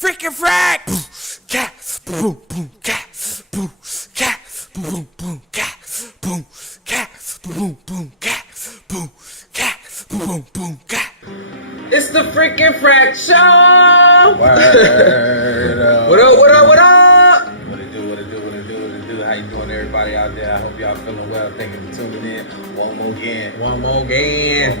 freaking Frack. Cat, boom, boom, cat, boom, cat, boom, boom, cat, boom, cat, boom, boom, cat, boom, cat, boom, boom, cat. It's the freaking Frack Show! Word up. What up, what up, what up? What it do? How you doing, everybody out there? I hope y'all feeling well. Thank you for tuning in. One more again.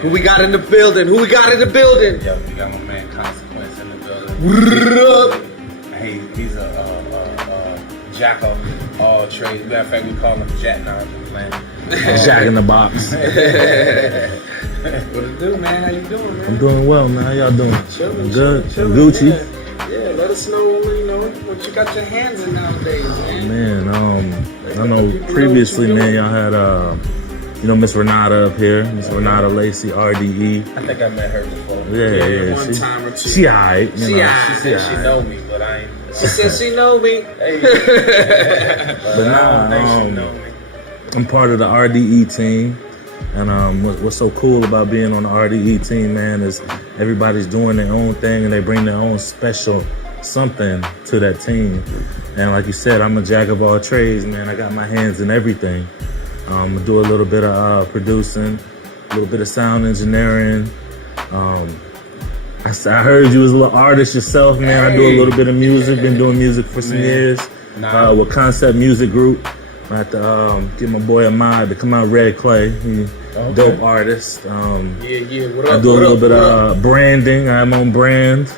Who we got in the building? Yeah, we got my man Consequence in the building. What up? Hey, he's a jack of all trades. Matter of fact, we call him Jack now. Jack in the box. What it do, man? How you doing, man? I'm doing well, man. How y'all doing? Chillin', Good. chillin', Gucci. Yeah, let us know, what you got your hands in nowadays, man. Man, I know previously, man, y'all had Miss Renata up here, Miss Renata Lacey, RDE. I think I met her before. Yeah. One time or two. She alright. She She said she know me, but I ain't. She said she know me. Hey. But now, she know me. I'm part of the RDE team. And what's so cool about being on the RDE team, man, is everybody's doing their own thing and they bring their own special something to that team. And like you said, I'm a jack of all trades, man. I got my hands in everything. I do a little bit of producing, a little bit of sound engineering. I heard you was a little artist yourself, man. I do a little bit of music, been doing music for some years with Concept Music Group. I have to get my boy Ahmad to come out, Red Clay. He dope artist. What up? I do a little bit of branding. I have my own brand.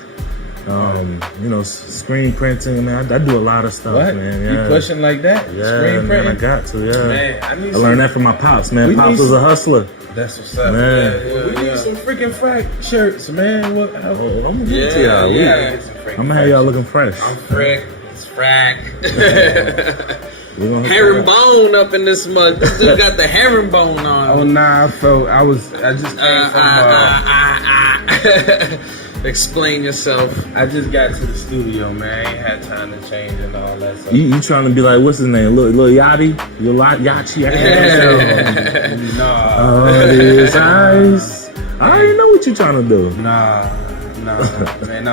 Screen printing, man. I do a lot of stuff, What? man. You pushing like that? Yeah, Screen man, I printing? got to, yeah. Man, I learned that from my pops, man. Pops was a hustler. That's what's up. Man. We need some freaking Frack shirts, man. What? I'm gonna get it to y'all. I'm gonna have y'all looking fresh. I'm Frack. It's Frack. We're gonna Herringbone up in this mug. This dude got the herringbone on. Oh nah, I just came from. Explain yourself. I just got to the studio, man. I ain't had time to change and all that stuff. You trying to be like, what's his name? Lil Yachty? Yachi? I can't Nah. his eyes. I already know what you trying to do. Nah, man.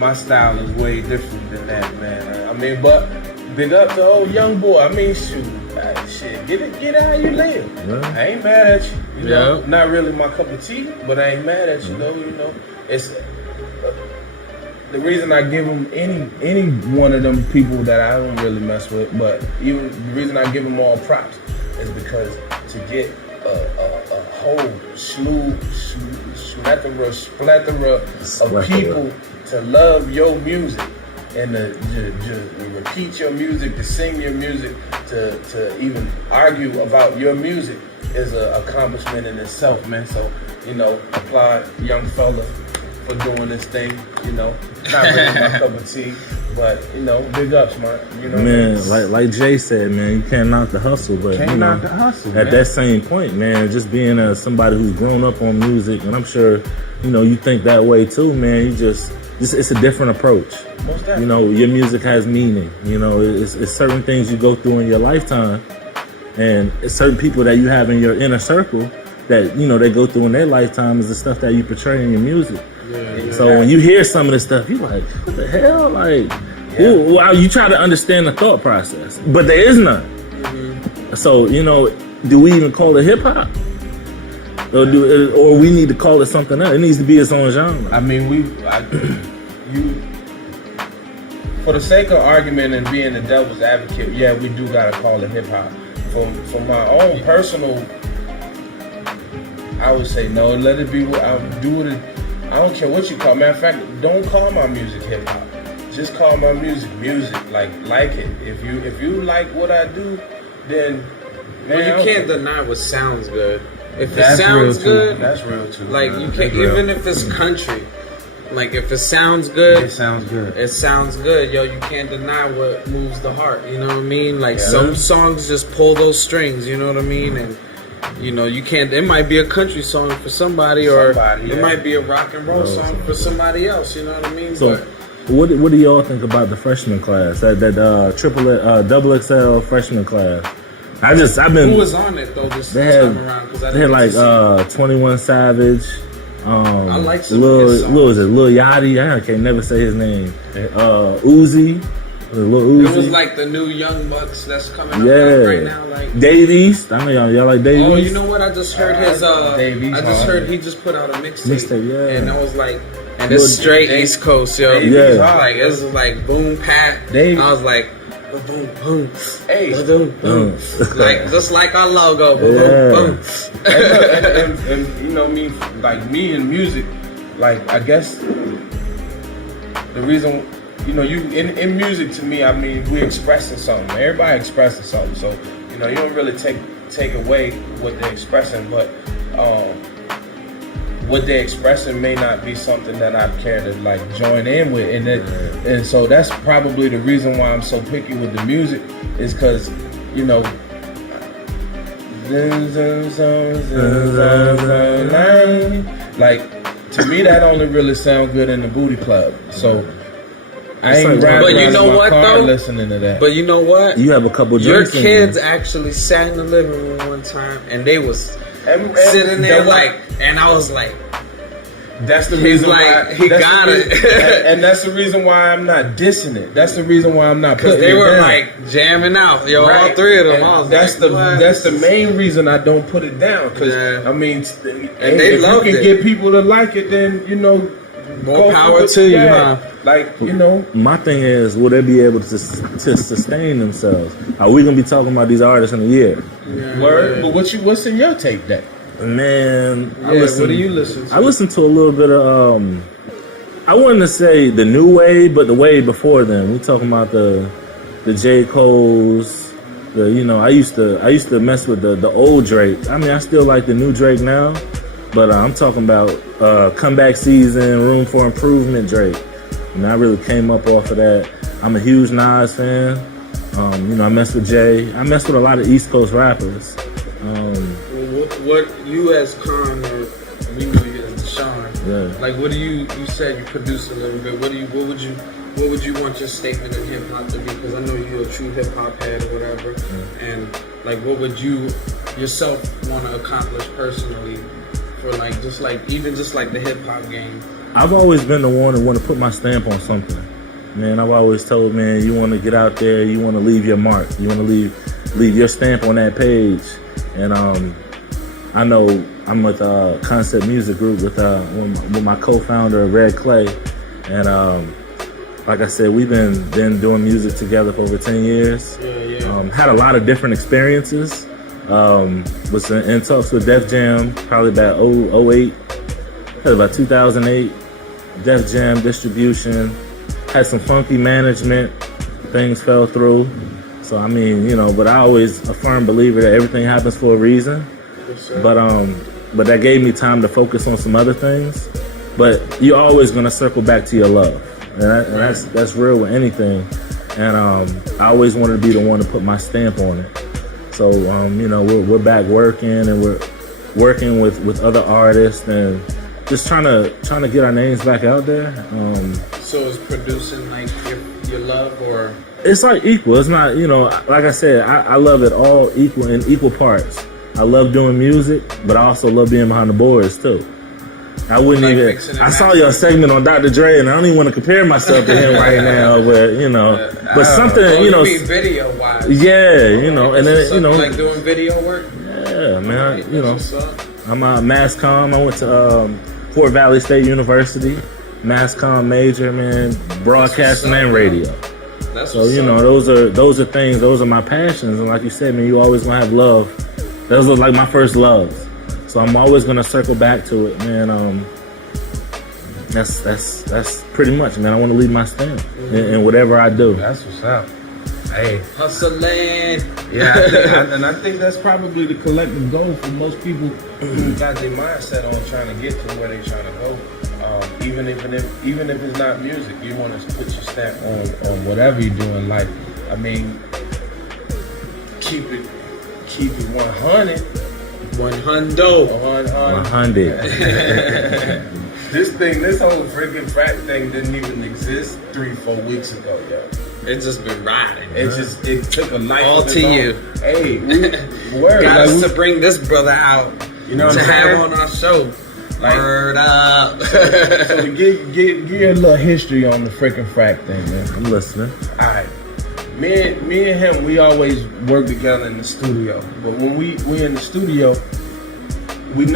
My style is way different than that, man. I mean, but big up to old young boy. I mean, shoot, shit, get it how you live. Yeah. I ain't mad at you. You know, Yeah. not really my cup of tea, but I ain't mad at you though. You know, it's the reason I give them any one of them people that I don't really mess with, but even the reason I give them all props is because to get a whole plethora of people to love your music and to repeat your music, to sing your music, to even argue about your music is an accomplishment in itself, man. So, applaud young fella for doing this thing, not really my cup of tea, but, big ups, man. Man, like Jay said, man, you can't knock the hustle, but knock the hustle, at man. that same point, man, just being somebody who's grown up on music, and I'm sure, you think that way too, man. It's a different approach. Most definitely. Your music has meaning. It's certain things you go through in your lifetime, and it's certain people that you have in your inner circle that they go through in their lifetime is the stuff that you portray in your music. So when you hear some of this stuff, you're like, what the hell? Like, you try to understand the thought process, but there is none. Mm-hmm. So, do we even call it hip hop? Or we need to call it something else? It needs to be its own genre. I mean, for the sake of argument and being the devil's advocate, we do gotta call it hip hop. For my own personal, I would say no. Let it be. I'll do it. I don't care what you call. Matter of fact, don't call my music hip hop. Just call my music music. Like it. If you like what I do, then man, you can't deny what sounds good. If it that's sounds real good, too. That's real too. like man. you can't. Even if it's country, like if it sounds good, it sounds good. It sounds good, yo. You can't deny what moves the heart. You know what I mean? Like some songs just pull those strings. You know what I mean? And you can't. It might be a country song for somebody, or it might be a rock and roll song for somebody else. You know what I mean? So, what do y'all think about the freshman class? That double XL freshman class? I've been. Who was on it though this time around? They had like 21 Savage, I like some of his songs. Lil Yachty. I can't never say his name. Uzi. Lil Uzi. It was like the new Young Bucks that's coming up right now. Like Davies. I know y'all like Davies. Oh, you know what? I just heard his. I just heard he just put out a mixtape. Yeah. And I was like, and it's straight East Coast, yo. Like it's like boom pat. I was like, boom boom. Hey, boom boom. Like just like our logo. Boom boom. And you know me, like me in music, like I guess the reason. You know, you in music to me, I mean, we're expressing something. Everybody expressing something. So, you know, you don't really take away what they're expressing, but what they're expressing may not be something that I care to like join in with. And so that's probably the reason why I'm so picky with the music, is because, you know, like to me that only really sound good in the booty club. So I ain't riding but you know my what car though? Listening to that. But you know what? You have a couple Your drinks kids actually sat in the living room one time and they was and sitting there like, and I was like, that's the he's reason like, why he got it. and that's the reason why I'm not dissing it. That's the reason why I'm not putting they it were down. like jamming out, yo, Right. all three of them. And I was that's like, that's the main reason I don't put it down, because I mean, and they if loved you can it. get people to like it, then you know, more power to you, huh? Like, you know, My thing is, will they be able to sustain themselves? Are we gonna be talking about these artists in a year? word. But what's in your take that? Man, What do you listen to? I listened to a little bit of I wouldn't to say the new wave, but the wave before then. We talking about the J. Cole's, I used to mess with the old Drake. I mean, I still like the new Drake now, but I'm talking about comeback season, room for improvement Drake. And I really came up off of that. I'm a huge Nas fan. I mess with Jay. I mess with a lot of East Coast rappers. What you as Kon, or we know you as Deshaun, like what do you said you produce a little bit. What would you want your statement in hip hop to be? Because I know you're a true hip hop head or whatever. And like what would you yourself want to accomplish personally for like just like the hip hop game? I've always been the one to want to put my stamp on something. Man, I've always told, man, you want to get out there, you want to leave your mark. You want to leave your stamp on that page. And I know I'm with Concept Music Group with my co-founder, Red Clay. And like I said, we've been doing music together for over 10 years. Had a lot of different experiences. Was in talks with Def Jam probably about 08. About 2008. Def Jam distribution. Had some funky management. Things fell through. So I mean, but I always a firm believer that everything happens for a reason. But that gave me time to focus on some other things. But you're always gonna circle back to your love, and that's real with anything. And I always wanted to be the one to put my stamp on it. So we're back working, and we're working with other artists, and just trying to get our names back out there. So is producing like your love, or it's like equal. It's not, like I said, I love it all equal in equal parts. I love doing music, but I also love being behind the boards too. I wouldn't even. I saw your segment on Dr. Dre, and I don't even want to compare myself to him right now. But but something, you mean video wise? Yeah, and then like doing video work. Yeah, man. I'm a mass comm. I went to Fort Valley State University, mass comm major, man, broadcasting and radio. So those are things. Those are my passions, and like you said, man, you always gonna have love. Those are like my first loves. So I'm always gonna circle back to it, man. That's pretty much, man. I want to leave my stamp in whatever I do. That's what's up. Hey, hustling. Yeah, I think that's probably the collective goal for most people who got their mindset on trying to get to where they're trying to go. Even if it's not music, you want to put your stamp on whatever you do in life. I mean, keep it 100. 100. This whole freaking Frack thing didn't even exist 3-4 weeks ago, yo. It's just been riding. It took a life. All to you. Hey, got us to bring this brother out. To have on our show. Like, Word up. so to give you a little history on the freaking Frack thing, man. I'm listening. All right. Me and him, we always work together in the studio. But when we in the studio, we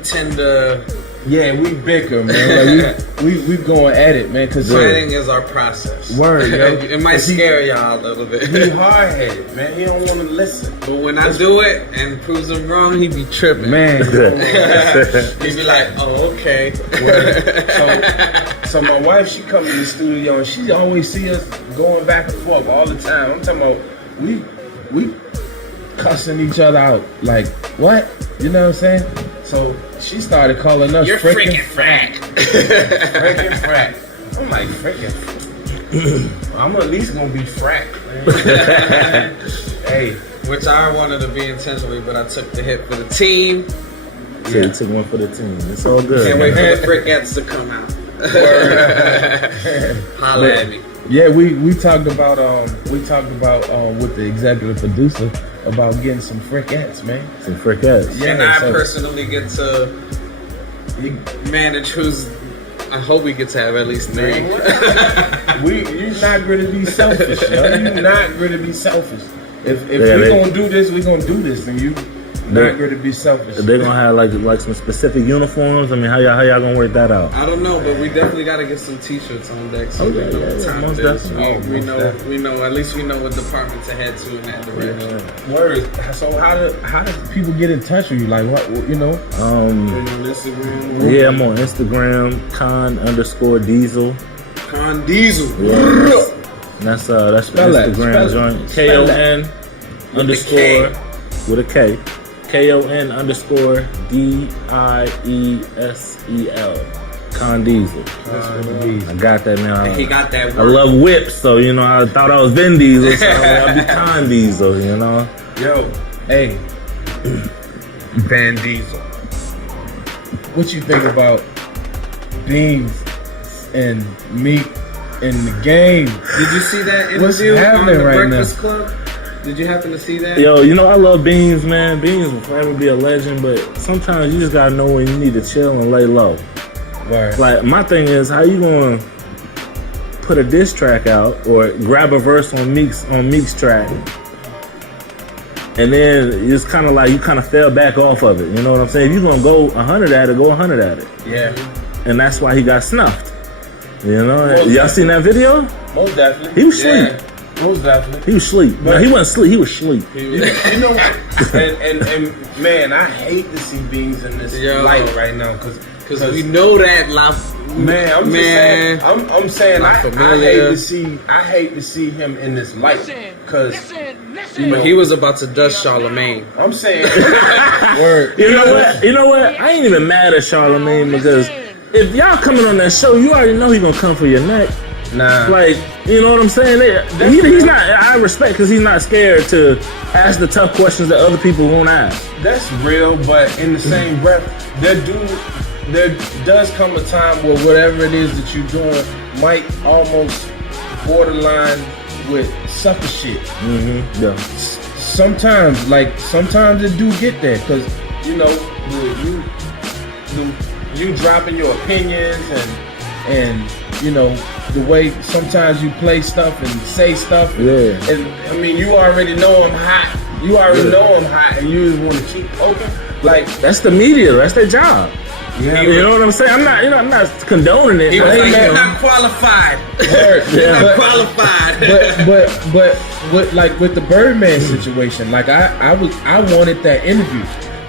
tend to. Yeah, we bicker, man. Like we going at it, man. Cause Planning is our process. Word, yo. It might scare y'all a little bit. He hard headed, man. He don't want to listen. But when I do it and proves him wrong, he be tripping. Man, He be like, oh, okay. So my wife, she come in the studio and she always see us going back and forth all the time. I'm talking about we cussing each other out. Like, what? You know what I'm saying? So she started calling us You're freaking Frack. freaking Frack. I'm like, freaking. I'm at least gonna be Frack, man. Hey. Which I wanted to be intentionally, but I took the hit for the team. Yeah, you took one for the team. It's all good. Can't wait for the Frickettes to come out. Holla at me. Yeah, we talked about with the executive producer about getting some Frickettes, man. Some Frickettes. Yeah, and I personally get to manage who's. I hope we get to have at least 3. You're not going to be selfish, yo. You're not going to be selfish. If we're going to do this, we're going to do this, and you not going to be selfish. They're going to have like some specific uniforms. I mean, how y'all going to work that out? I don't know, but we definitely got to get some t-shirts on deck. So we know what time most it is. definitely. We know. At least we know what department to head to in that direction. Word. So how do people get in touch with you? Like what, you know? On Instagram. Yeah, I'm on Instagram. Kon_Diesel. Kon Diesel. Yeah, that's Instagram joint. KON underscore with a K. KON_DIESEL. Kon Diesel. I got that now. He got that word. I love whips, so you know I thought I was Vin Diesel, so I'll be Kon Diesel, you know. Yo, hey, Van Diesel. What you think about beans and meat in the game? Did you see that What's interview on happening the right Breakfast now? Club? Did you happen to see that? Yo, you know I love Beans, man. Beans will forever be a legend, but sometimes you just gotta know when you need to chill and lay low. Word. Like my thing is, how you gonna put a diss track out or grab a verse on Meek's track, and then it's kind of like you kind of fell back off of it. You know what I'm saying? If you're gonna go 100 at it, go 100 at it. Yeah. And that's why he got snuffed. You know? Most Y'all seen that video? Most definitely. He was asleep. Yeah. Most definitely. He was asleep. No, he wasn't asleep. He was asleep. You know what? and man, I hate to see Beans in this light right now because we know that life. Man, I'm saying I hate to see him in this light because he was about to dust Charlemagne. I'm saying word. You know what? I ain't even mad at Charlemagne because if y'all coming on that show, you already know he gonna come for your neck. Nah. Like, you know what I'm saying? He's not, I respect because he's not scared to ask the tough questions that other people won't ask. That's real, but in the same breath, there does come a time where whatever it is that you're doing might almost borderline with sucker shit. Mm-hmm. Yeah. Sometimes it do get there because, you know, you dropping your opinions and you know, the way sometimes you play stuff and say stuff. Yeah. And I mean, you already know I'm hot. You already know I'm hot, and you just want to keep poking. Like that's the media. That's their job. Yeah, you know what I'm saying? I'm not condoning it. He was like, "You're not qualified. You're not qualified." but like with the Birdman situation, like I wanted that interview.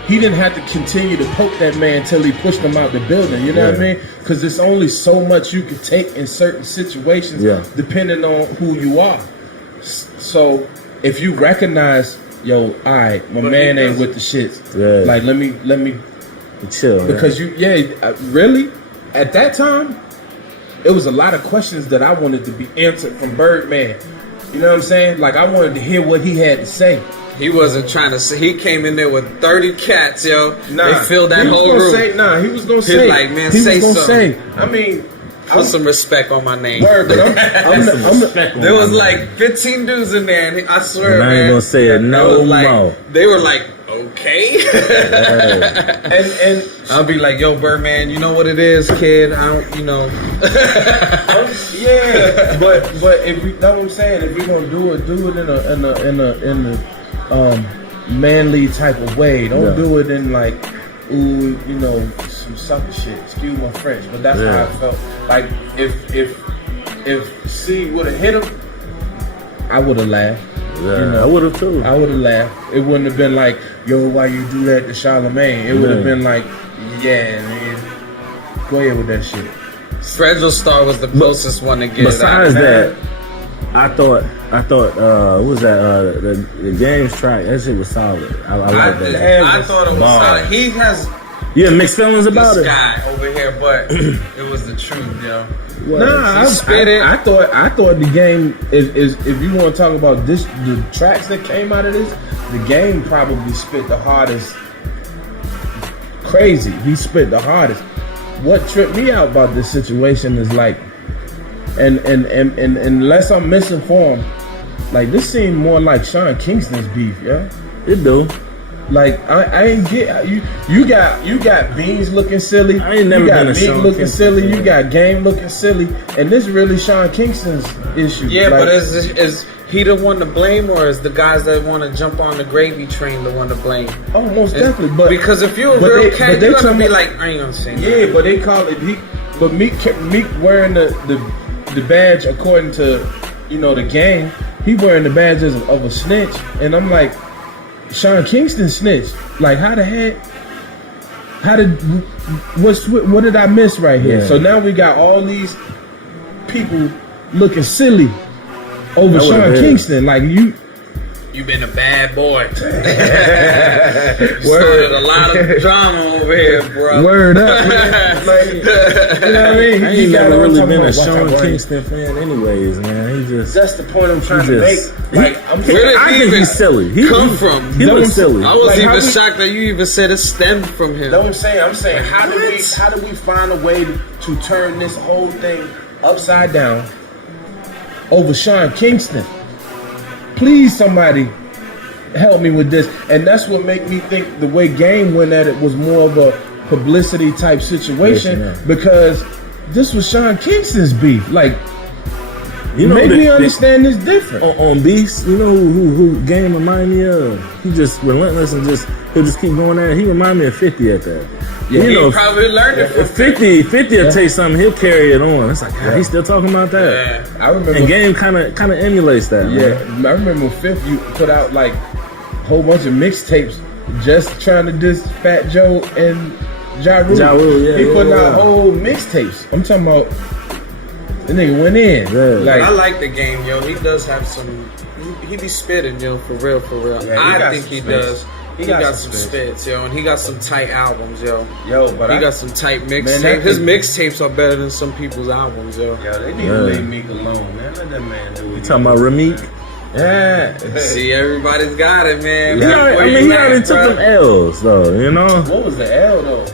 He didn't have to continue to poke that man until he pushed him out the building. You know what I mean? Because there's only so much you can take in certain situations, depending on who you are. So if you recognize, yo, all right, my man ain't with the shits. Yeah. Like let me chill. Because really, at that time, it was a lot of questions that I wanted to be answered from Birdman. You know what I'm saying? Like I wanted to hear what he had to say. He wasn't trying to say. He came in there with 30 cats, yo. Nah, they filled that whole room. He was gonna say. Like, man, say something. I mean, put some respect on my name. Word, but there was like 15 dudes in there, and I swear, I ain't gonna say it no more. They were like, okay. and I'll be like, yo, Birdman, you know what it is, kid. I don't, you know. yeah, but if we, know what I'm saying, if we're gonna do it in a manly type of way. Don't do it in like, ooh, you know, some sucker shit. Excuse my French, but that's how I felt. Like if C would have hit him, I would have laughed. Yeah, you know, I would have too. I would have laughed. It wouldn't have been like, yo, why you do that to Charlamagne? It would have been like, yeah, man, go ahead with that shit. Fragile Star was the closest one to get Besides it out. that, I thought, what was that? The games track. That shit was solid. I like that. I thought it was solid. He has mixed feelings about this it. guy over here, but it was the truth, yo. Nah, I thought the game is if you want to talk about this, the tracks that came out of this, the game probably spit the hardest. Crazy, he spit the hardest. What tripped me out about this situation is like, and unless I'm misinformed, like this seemed more like Sean Kingston's beef, yeah. It do. Like I ain't get you. You got Beans looking silly. I ain't never you got been a Meek Sean looking Kingston silly. fan. You got Game looking silly, and this really Sean Kingston's issue. Yeah, like, but is he the one to blame, or is the guys that want to jump on the gravy train the one to blame? oh, most definitely. But because if you're a but real they- cat, but they you're gonna be talking- like, I ain't gonna say yeah, nothing. but they call it But Meek wearing the badge according to the game. He wearing the badge of a snitch, and I'm like, Sean Kingston snitched. Like how the heck? What did I miss right here? Yeah. So now we got all these people looking silly over That Sean would've been. Kingston. Like you You've been a bad boy. You started a lot of drama over here, bro. word up, man. Like, you know what I mean? I He ain't got never on really talking been a about, "Watch Sean out, boy." Kingston fan, anyways, man. He just. That's the point I'm trying to make. Like I'm Where did I he think even he's silly. He come from? He looks silly. I was Like, how even we- shocked that you even said it stemmed from him. know what I'm saying? I'm saying how do we find a way to turn this whole thing upside down over Sean Kingston? Please, somebody help me with this. And that's what make me think the way Game went at it was more of a publicity type situation, Yeah. because this was Sean Kingston's beef. Like, make that- me understand this different. on Beast, you know who Game remind me of? He just relentless and he'll just keep going at it. He remind me of 50 at that. Yeah, he probably learned it from If 50 will take something, he'll carry it on. It's like, God, he's still talking about that. Yeah. I remember. And Game kind of emulates that. Yeah, man. I remember Fifth, you put out like a whole bunch of mixtapes just trying to diss Fat Joe and Ja Rule. Ja Rule, yeah, he putting yeah. out whole mixtapes. I'm talking about the nigga went in. Yeah. But I Like, like the game, yo. He does have some. He be spitting, yo, for real, for real. Yeah, he I got think some he spits. does. He He got got some some spits. spits, yo, and he got some tight albums, yo. yo, but He I got some tight that mixtapes. His could- mixtapes are better than some people's albums, yo. Yo, they need Yeah. to leave Meek alone, man. Let that man do it. You talking about Rameek? Yeah. See, everybody's got it, man. He already, Where I mean, you he at, already took bro? them L's, though, you know? What was the L though?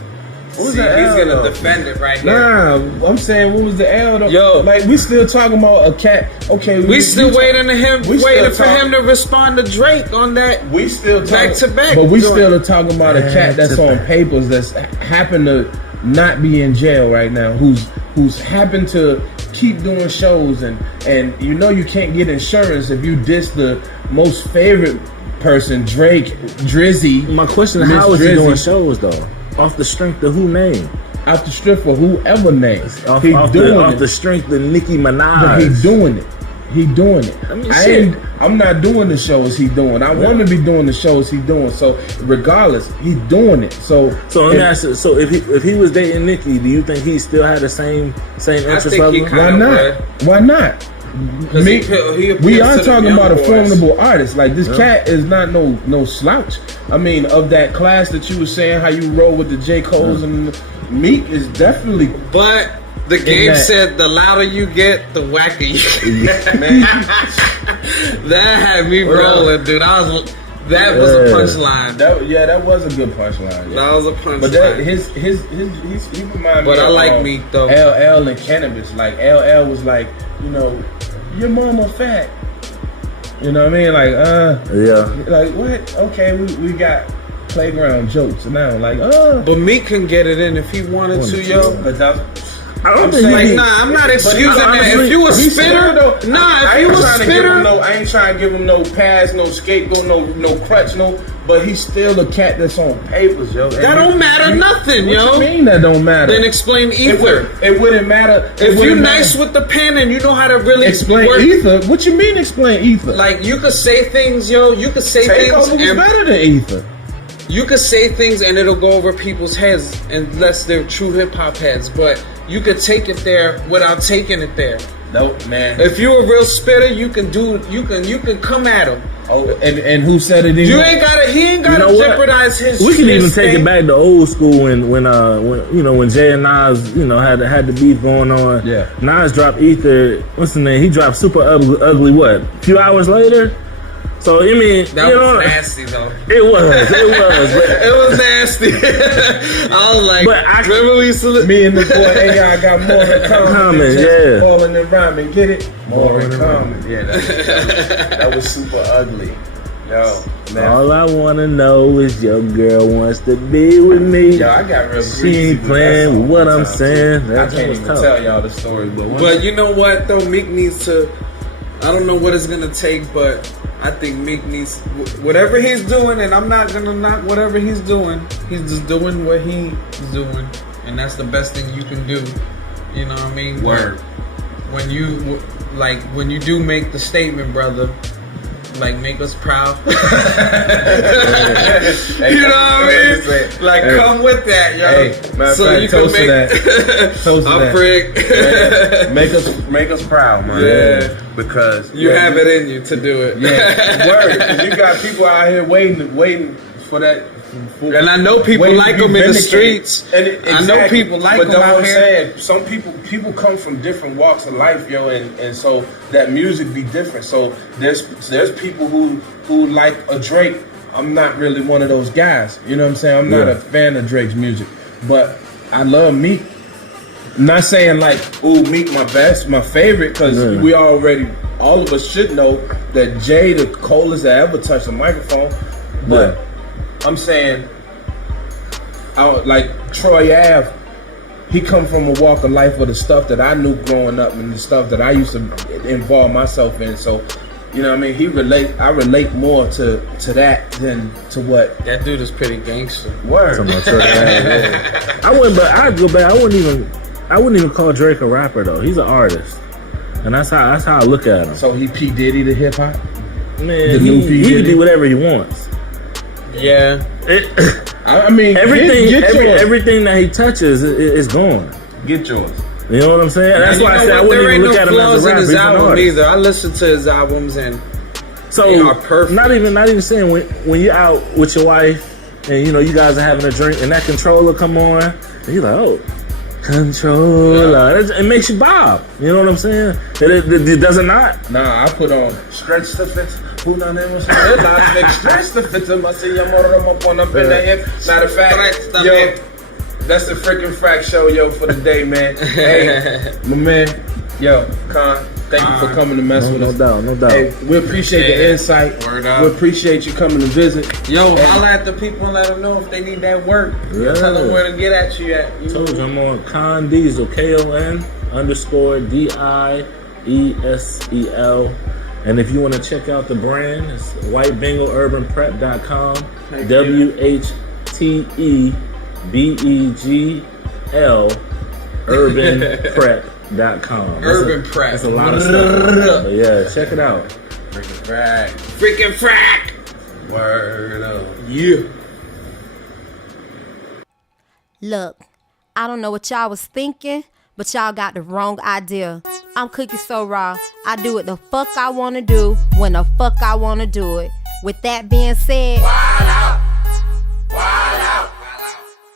What was See, the he's L gonna though? defend it right now. Nah, I'm saying what was the L though? Yo. Like we still talking about a cat. Okay, We still waiting for we still him talking- to respond to Drake on that. We still talking, Back to back but we joint. still are talking about a cat that's to on back. papers that's happened to not be in jail right now. Who's happened to keep doing shows and you can't get insurance if you diss the most favorite person, Drake, Drizzy. My question is, Miss how is he Drizzy. doing shows, though? Off the strength of who name? Off the strip for whoever names. Off, He off, doing the, off it. the strength of Nicki Minaj. But he doing it. He doing it. I mean, shit. I'm not doing the shows he doing. I want to be doing the shows he doing. So regardless, he doing it. So So let me if- ask you, so if he was dating Nicki, do you think he still had the same interest think level? he why kinda not? Why not? 'Cause Me- he we appeals are to the talking young about a boys. formidable artist. Like this cat is not no slouch. I mean, of that class that you were saying, how you roll with the J. Cole's and Meek is definitely. But the game that- said the louder you get, the wacker you get. Man, That had me rolling, dude. That was a punchline. that was a good punchline. Yeah. That was a punchline. But that he reminded me. But I of, like Meek, though. LL and Cannabis. Like LL was like, your mama fat. You know what I mean? Like Yeah. like what? Okay, we got playground jokes now. Like, But Meek can get it in if he wanted to, yo. but that's. I don't I'm think saying- he- I'm not excusing that. honestly, If you a he's spitter, though. if you a spitter, I ain't trying to give him no pass, no scapegoat, no crutch, no. But he's still a cat that's on papers, yo. that don't matter nothing, What yo. you mean that don't matter? Then explain ether. It wouldn't matter. If you nice with the pen and you know how to really explain work, ether. What you mean explain ether? like you could say things, yo. You could say things, Takeover was and better than ether. you could say things, and it'll go over people's heads unless they're true hip hop heads. But you could take it there without taking it there. No, man. If you're a real spitter, you can come at him. Oh, and who said it? You ain't gotta. He ain't gotta You know what? jeopardize his. We can his even take thing. it back to old school when Jay and Nas had the beef going on. Yeah. Nas dropped Ether. What's the name? He dropped Super Ugly. What? A few hours later. So I mean, That was nasty though. It was. But, It was nasty. I was like, But I- remember we used to Me and the boy AI got more in common. Common, just yeah. Falling and rhyming, get it? More in common. Yeah, that was super ugly. Yo, man. all I wanna know is your girl wants to be with me. Yo, I got real She breezy ain't with playing that song with what one I'm time, saying. too. That I can't was even tough. tell y'all the story, But you know what though, Meek needs to. I don't know what it's gonna take, but I think Meek needs whatever he's doing, and I'm not gonna knock whatever he's doing. He's just doing what he's doing, and that's the best thing you can do. You know what I mean? Word. When you do make the statement, brother. Like, make us proud. You know what I mean? Like, come with that, yo. Hey, matter so of fact, you toast can to make. that. Toast to I'm that. Frick. Make us proud, man. Yeah. Because You have it in you to do it. Yeah, word. 'Cause you got people out here waiting for that. And I know people waiting like to be them in the vindicated. streets. And I know people like but them that's what out I'm here. saying. Some people come from different walks of life, yo, and so that music be different. So there's people who like a Drake. I'm not really one of those guys. You know what I'm saying? I'm not a fan of Drake's music, but I love Meek. I'm not saying like, ooh, Meek my favorite, because we already, all of us should know that Jay the coldest that ever touched a microphone. But I'm saying, like Troy Ave, he come from a walk of life of the stuff that I knew growing up and the stuff that I used to involve myself in. So, you know what I mean? I relate more to that than to what. That dude is pretty gangster. Word. I wouldn't even call Drake a rapper though. He's an artist, and that's how I look at him. So he P. Diddy to hip hop? Man, The new P. he can Diddy? do whatever he wants. Yeah. I mean, Everything that he touches is gone. Get yours. You know what I'm saying? That's And why I you said I know what? wouldn't There even ain't look at him flaws as a in rapper. his He's an album artist. either. I listen to his albums and So they are perfect. Not even saying when you're out with your wife and you guys are having a drink and that controller come on and you're like, oh, controller. It makes you bob. You know what I'm saying? It does it not? Nah, I put on stretch the fits. Who none of them stretch the fits. I see your motor up on up in the hip. Matter of fact, yo, that's the freaking Frack show, yo, for the day, man. Hey, my man, yo, Kon, thank you for coming to mess with us. No doubt. Hey, we appreciate the insight. Word up. We appreciate you coming to visit. Yo, holla at the people and let them know if they need that work. Yeah. Tell them where to get at you at. I told you I'm on Kon Diesel, KON_DIESEL. And if you want to check out the brand, it's whitebengulurbanprep.com. WHTEBEGL urbanprep.com. Urban Prep. That's a lot of stuff. But yeah, check it out. Freaking Frack. Word up. Yeah. Look, I don't know what y'all was thinking, but y'all got the wrong idea. I'm Cookie So Raw. I do what the fuck I want to do, when the fuck I want to do it. With that being said, Wild out. Wild out.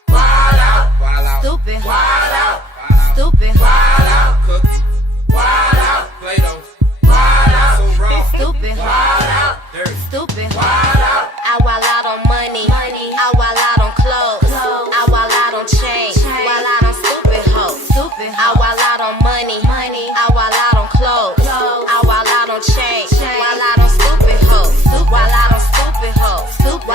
Wild out. Wild out. stupid, Wild out. stupid, Wild out. Cookie. Wild out. Play-Doh. Wild out. So raw. stupid, Wild out. Dirty. stupid. Wild out. I wild out on money, I wild out on clothes, I wild out on chains, wild out on stupid hoes, I wild out on money, I wild out on clothes, I wild out on chains, wild out on stupid hoes, wild out on stupid hoes, wild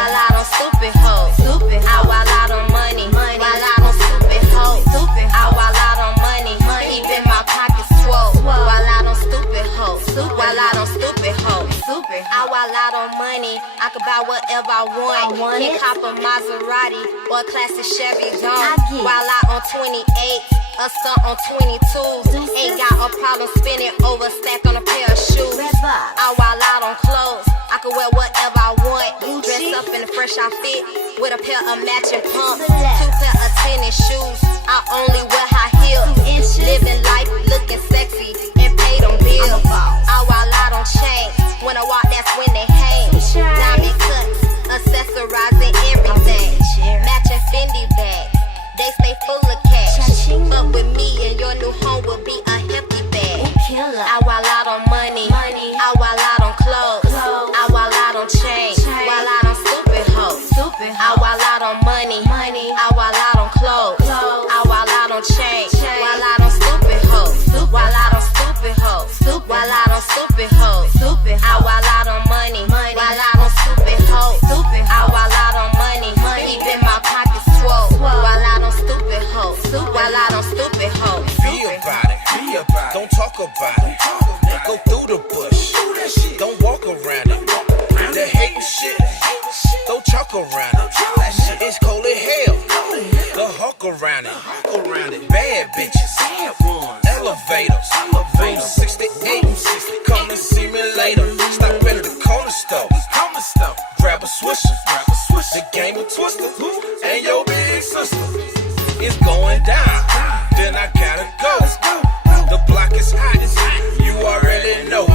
I could buy whatever I want. Can't cop a Maserati or a classic Chevy John. While I on 28, a stunt on 22. Ain't got a problem spinning over stacked on a pair of shoes. I wild out on clothes. I could wear whatever I want. Dress up in a fresh outfit with a pair of matching pumps. 2 pair of tennis shoes. I only wear high heels. Living life looking sexy and pay them bills. I wild out on chains. When I walk, that's when they hang. Diamond cuts, accessorizing everything. Matching Fendi bag. They stay full of cash. Fuck with me and your new home will be a hefty bag. I wild out on money. I wild out on clothes. I wild out on chains. Wild out on stupid hoes. I wild out on money. I wild out on clothes. I wild out on chains. Wild out on stupid hoes. Wild out on stupid hoes. Wild out on stupid hoes. I wild out on money. Wild out on stupid hoes. I wild out on money. Keeping my pockets swole. Wild out on stupid hoes. Wild out on stupid hoes. Be about it. Don't talk about it. Go through the bush. Don't walk around it. The hate shit. Don't talk around it. It's cold as hell. The hawk around it. Bad bitches. Elevators. Room 68. Come and see me later. Stop at the corner store. Grab a swisher. The game of Twister. And your big sister. It's going down. Then I gotta go. The block is hot. You already know.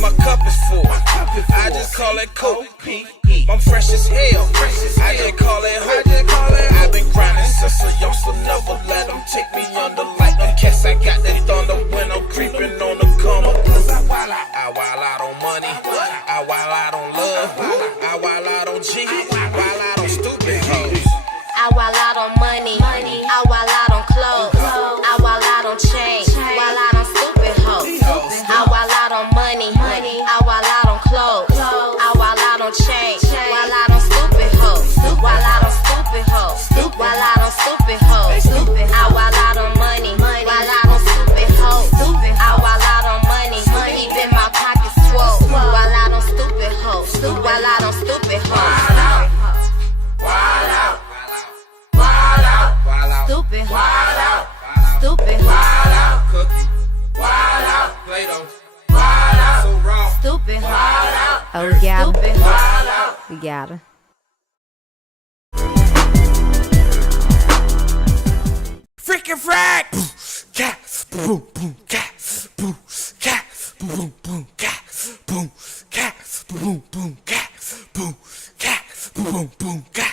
My cup is full. I just call it Coke. I'm fresh as hell. I just call it hope. I've been grinding since a youngster. Never let them take me under like them cats. I got that thunder when I'm creeping on the come up. I wild out on money. I wild out on love. I wild out on G. Wild out on stupid hoes. I wild out on money. I wild out on clothes. I wild out on chains. Wild out on stupid hoes. I wild out on money. I wild out on clothes. I wild out on chains. Wild out on stupid hoes. Wild out on stupid hoes. Wild out on stupid hoes. I wild out on money. Wild out on stupid hoes. I wild out on money. Keeping my pockets swole. Wild out on stupid hoes. Wild out on stupid hoes. Stupid hot. Stupid hot. Cookie. Wild out. Play-Doh. Wild out. So raw. Stupid hot. Wild out. Oh, we got her. Wild out. We got her. Freaking Frack! Cat, boom, boom, cat, boom, cat, boom, boom, cat, boom, cat, boom, boom, cat, boom, cat, boom, boom, cat.